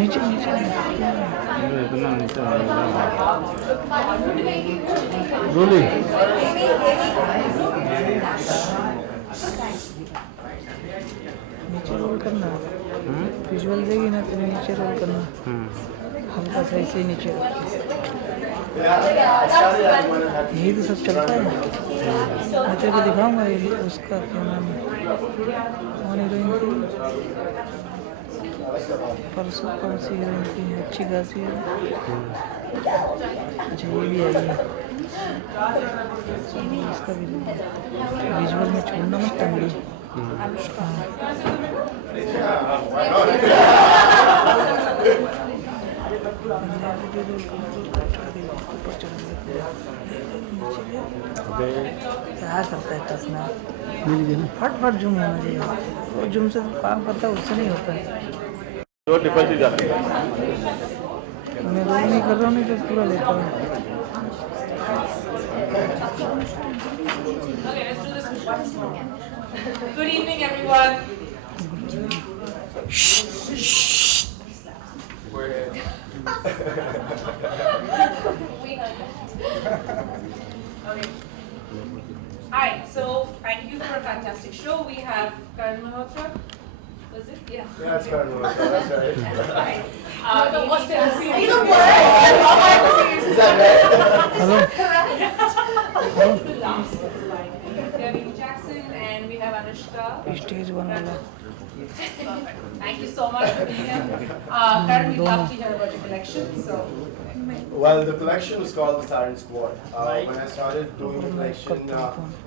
नीचे नीचे इतना नीचे रोली नीचे रोल करना विजुअल देगी ना तेरे नीचे रोल करना हल्का सा ऐसे ही नीचे यही तो सब चलता है मैं तेरे को दिखाऊंगा ये उसका क्या नाम है कौन हीरोइन थी परसों कौन सी हीरोइन थी अच्छी खासी है अच्छा ये भी आई है इसका भी विजुअल में छोड़ना मत टंगड़ी क्या करता है टसना फट फट जूम होना चाहिए वो जूम से तो काम करता है उससे नहीं होता है मैं रोल नहीं कर रहा हूँ नहीं तो पूरा लेता हूँ Good evening, everyone. Okay. Hi. So thank you for a fantastic show. We have Karan Malhotra. Was it? Yeah. Yeah, it's Karan Malhotra. That's right. That's right. What's the Is that right? Hello We have Amy Jackson and we have Anushka. Stage बनवाना Thank you so much for being here. Karan, we'd love to hear about your collection. So. Well, the collection was called the Siren Squad. When I started doing the collection,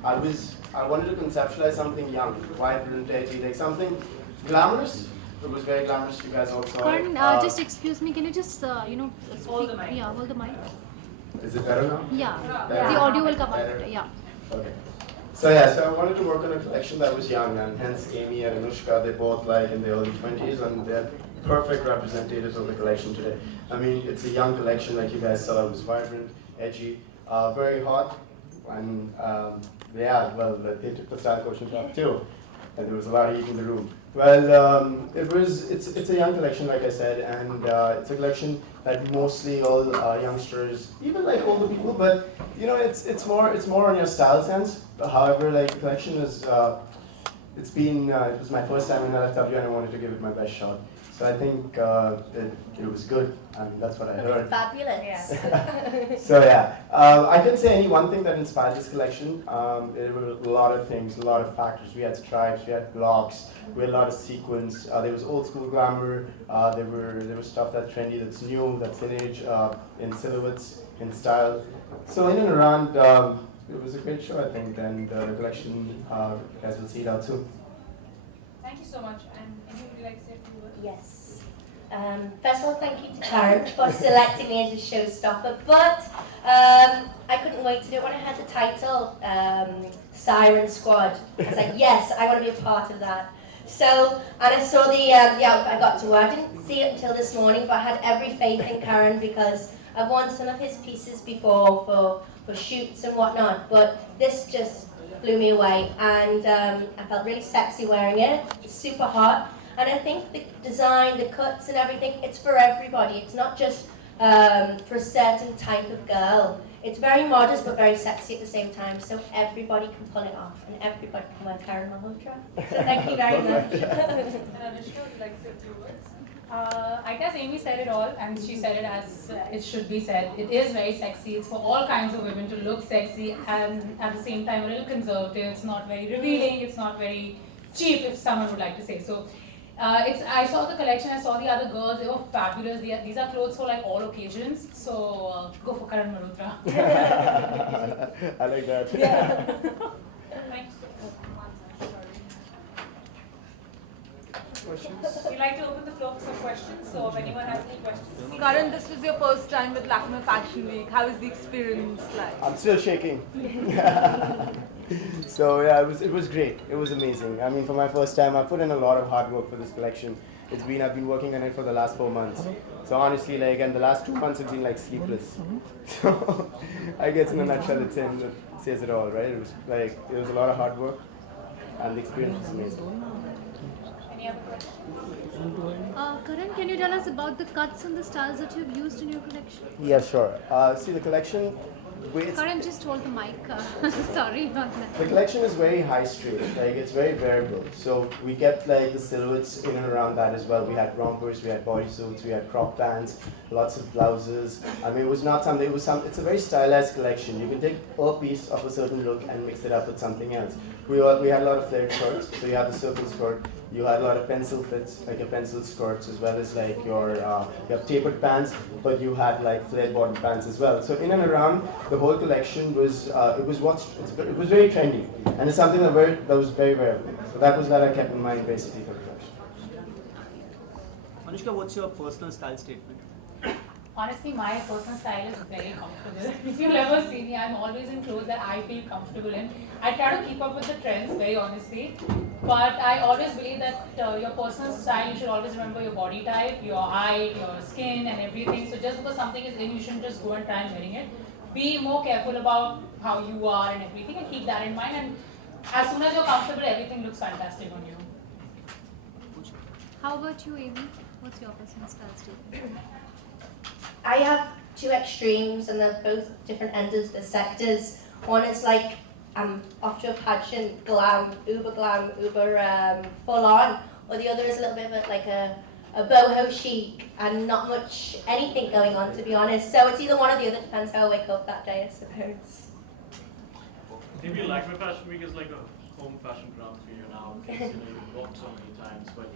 I wanted to conceptualize something young, vibrant, edgy, like something glamorous. It was very glamorous. You guys all saw it. Just excuse me. Can you just speak? Hold the mic. Yeah, hold the mic. Is it better now? Yeah, Better. the audio will come out. Better. Yeah. Okay. So yeah, so I wanted to work on a collection that was young, and hence Amy and Anushka, they're both like in their early 20s, and they're perfect representatives of the collection today. I mean, it's a young collection, like you guys saw. It was vibrant, edgy, very hot, and yeah, well, they took the style quotient up too, and there was a lot of heat in the room. Well, it's a young collection, like I said, and it's a collection that mostly all youngsters, even like older people, but you know, it's more on your style sense. However, like the collection is, it was my first time in LFW, and I wanted to give it my best shot. So I think it was good, and that's what I heard. Fabulous. Yeah. So yeah, I can say any one thing that inspired this collection. There were a lot of things, a lot of factors. We had stripes, we had blocks, we had a lot of sequins. There was old school glamour. There was stuff that's trendy, that's new, that's in age, in silhouettes, in style. So in and around, it was a great show, I think, and the collection, you guys will see it out soon. Thank you so much. And Amy, would you like to say a few words? Yes. First of all, thank you to Karen for selecting me as a showstopper, but I couldn't wait to do it when I heard the title, Siren Squad. I was like, yes, I want to be a part of that. So, and I saw the outfit I got to wear. I didn't see it until this morning, but I had every faith in Karen because I've worn some of his pieces before for shoots and whatnot, but this just blew me away, and I felt really sexy wearing it. It's super hot. And I think the design, the cuts and everything, it's for everybody. It's not just for a certain type of girl. It's very modest but very sexy at the same time, so everybody can pull it off and everybody can wear Karen Malhotra. So thank you very much. Anushka, would you like to say a few words? I guess Amy said it all, and she said it as it should be said. It is very sexy. It's for all kinds of women to look sexy and at the same time a little conservative. It's not very revealing. It's not very cheap, if someone would like to say so. I saw the collection, I saw the other girls, they were fabulous. These are clothes for like all occasions, so go for Karan Malhotra. I like that. Yeah. Thanks so much. Questions? We'd like to open the floor for some questions, so if anyone has any questions. Karan, this was your first time with Lakme Fashion Week. How was the experience like? I'm still shaking. So yeah, it was great. It was amazing. I mean, for my first time, I put in a lot of hard work for this collection. I've been working on it for the last 4 months. So honestly, like, and the last 2 months have been like sleepless. So I guess in a nutshell, it says it all, right? It was a lot of hard work, and the experience was amazing. Any other questions? Karan, can you tell us about the cuts and the styles that you've used in your collection? Yeah, sure. See, the collection. Karan, just hold the mic. Sorry about that. The collection is very high straight, like it's very variable. So we kept like the silhouettes in and around that as well. We had rompers, we had bodysuits, we had crop pants, lots of blouses. I mean, it was not something. It's a very stylized collection. You can take a piece of a certain look and mix it up with something else. We had a lot of flared shirts. So you had the circle skirt. You had a lot of pencil fits, like your pencil skirts, as well as like you have tapered pants, but you had like flared bottom pants as well. So in and around, the whole collection was it was very trendy, and it's something that was very variable. So that was that I kept in mind basically for the collection. Anushka, what's your personal style statement? Honestly, my personal style is very comfortable. If you'll ever see me, I'm always in clothes that I feel comfortable in. I try to keep up with the trends, very honestly. But I always believe that your personal style, you should always remember your body type, your height, your skin and everything. So just because something is in, you shouldn't just go and try and wearing it. Be more careful about how you are and everything, and keep that in mind. And as soon as you're comfortable, everything looks fantastic on you. How about you, Amy? What's your personal style statement? I have two extremes, and they're both different ends of the sectors. One is like I'm off to a pageant, glam, uber full on, or the other is a little bit of like a boho chic and not much anything going on, to be honest. So it's either one or the other, depends how I wake up that day, I suppose. Maybe Lakme Fashion Week is like a home fashion ground for you now, because you've walked so many times. But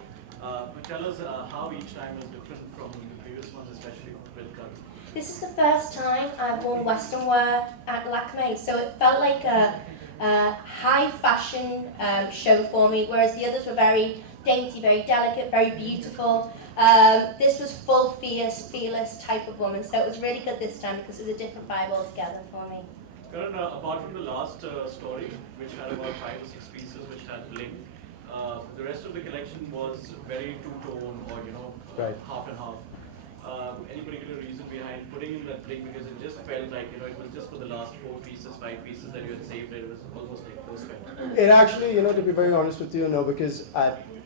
tell us how each time is different from the previous ones, especially with Karan. This is the first time I've worn Western wear at Lakme, so it felt like a high fashion show for me, whereas the others were very dainty, very delicate, very beautiful. This was full, fierce, fearless type of woman, so it was really good this time because it was a different vibe altogether for me. Karan, apart from the last story, which had about 5 or 6 pieces, which had bling, the rest of the collection was very two-tone or Right. half and half. Any particular reason behind putting in that bling? Because it just felt like it was just for the last 4 pieces, 5 pieces that you had saved. It was almost like perfect. It actually, to be very honest with you, no, because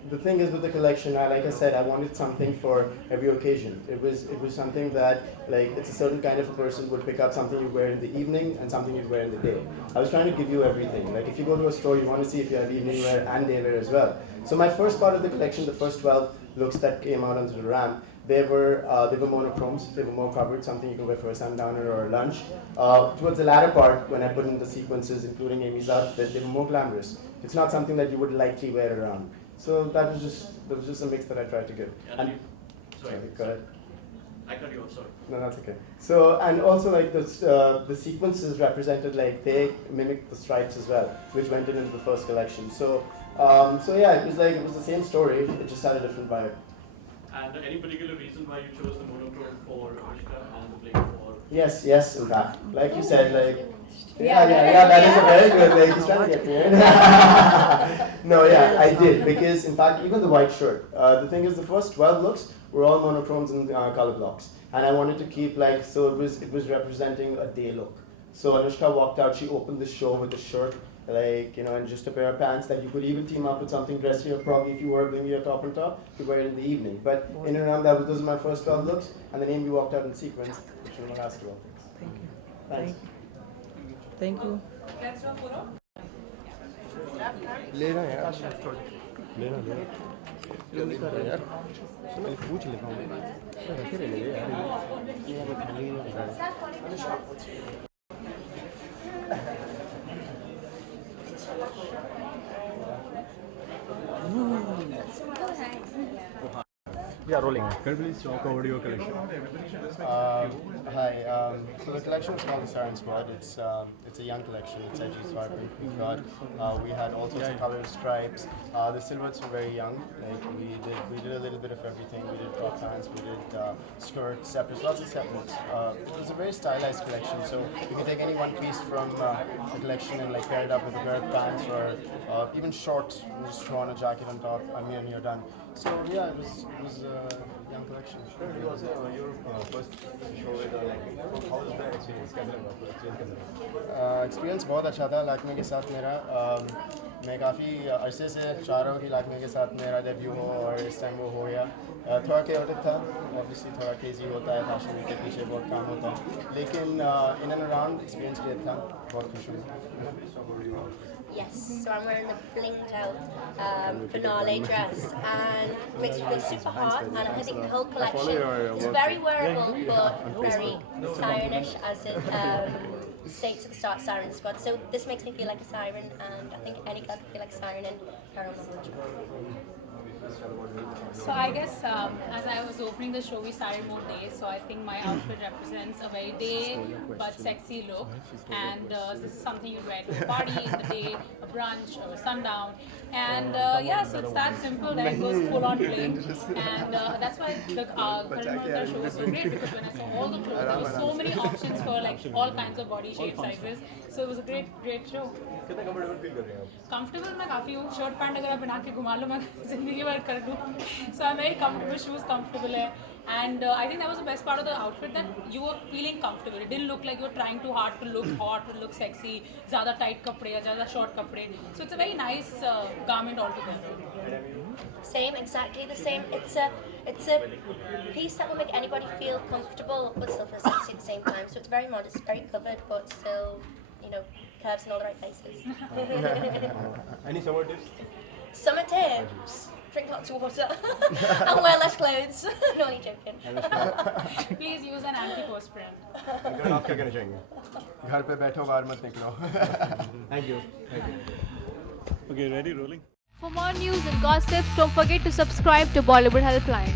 the thing is with the collection, like I said, I wanted something for every occasion. It was something that, like, it's a certain kind of a person would pick up something you wear in the evening and something you wear in the day. I was trying to give you everything. Like, if you go to a store, you want to see if you have evening wear and day wear as well. So my first part of the collection, the first 12 looks that came out onto the ramp, they were monochromes. They were more covered, something you can wear for a sundowner or a lunch. Towards the latter part, when I put in the sequences, including Amy's outfit, they were more glamorous. It's not something that you would likely wear around. So that was just a mix that I tried to give. And sorry, go ahead. I cut you off, sorry. No, that's okay. So, and also like the sequences represented, like they mimicked the stripes as well, which went into the first collection. So, yeah, it was the same story. It just had a different vibe. And any particular reason why you chose the monochrome for Anushka and the plain for? Yes, in fact. Like you said, like, yeah, that is a very good, like, he's trying to get me in. No, yeah, I did, because in fact, even the white shirt, the thing is the first 12 looks were all monochromes and color blocks. And I wanted to keep like, so it was representing a day look. So Anushka walked out, she opened the show with a shirt, like, you know, and just a pair of pants that you could even team up with something dressier, probably if you were doing your top and top, you wear it in the evening. But in and around that, those are my first 12 looks, and then Amy walked out in sequence, which will not ask you about things. Thank you. Thanks. Thank you. Let's know Puro. लेना यार लेना जल्दी कर यार मैं पूछ लेता हूँ रखे रहने दे यार ये अब खाली नहीं है Yeah, rolling. Can you please talk about your collection? Hi. So the collection is called the Siren Squad. It's a young collection. It's edgy, it's vibrant. We had all sorts of colored stripes. The silhouettes were very young. Like we did a little bit of everything. We did top pants. We did skirts, separates, lots of separates. It was a very stylized collection. So you can take any one piece from the collection and like pair it up with a pair of pants or even shorts. And just throw on a jacket on top. And you're done. So yeah, it was a young collection. It was your first show with how was the experience? कैसा लगा आपको experience? Experience बहुत अच्छा था लैक्मे के साथ मेरा मैं काफ़ी अरसे से चाह रहा हूँ कि लैक्मे के साथ मेरा डेब्यू हो और इस टाइम वो हो गया थोड़ा chaotic था ऑब्वियसली थोड़ा क्रेजी होता है फैशन के पीछे बहुत काम होता है लेकिन in and around experience great था बहुत खुश हूँ Yes, so I'm wearing the blinged out finale dress and makes me feel super hot, and I think the whole collection is very wearable but very sirenish, as it states at the start, Siren Squad. So this makes me feel like a siren, and I think any girl can feel like a siren in Caramel. So I guess as I was opening the show, we started more days. So I think my outfit represents a very day but sexy look, and this is something you wear to a party in the day, a brunch or a sundown, and yeah, so it's that simple that it goes full on bling, and that's why the Karan show was so great, because when I saw all the clothes, there were so many options for like all kinds of body shape sizes. So it was a great show. कितना comfortable feel कर रहे हैं आप? Comfortable मैं काफ़ी हूँ. Shirt pant अगर आप बना के घुमा लो मैं ज़िंदगी भर कर दूँ. So I'm very comfortable. Shoes comfortable है. And I think that was the best part of the outfit, that you were feeling comfortable. It didn't look like you were trying too hard to look hot, to look sexy. ज़्यादा tight कपड़े या ज़्यादा short कपड़े. So it's a very nice garment altogether. Same, exactly the same. It's a piece that will make anybody feel comfortable but still feel sexy at the same time. So it's very modest, very covered, but still, you know, curves in all the right places. Any summer tips? Summer tips: drink lots of water and wear less clothes. No, only joking. Please use an antiperspirant. Uncle आप क्या कहना चाहेंगे? घर पे बैठो बाहर मत निकलो Thank you. Okay, ready, rolling. For more news and gossip, don't forget to subscribe to Bollywood Helpline.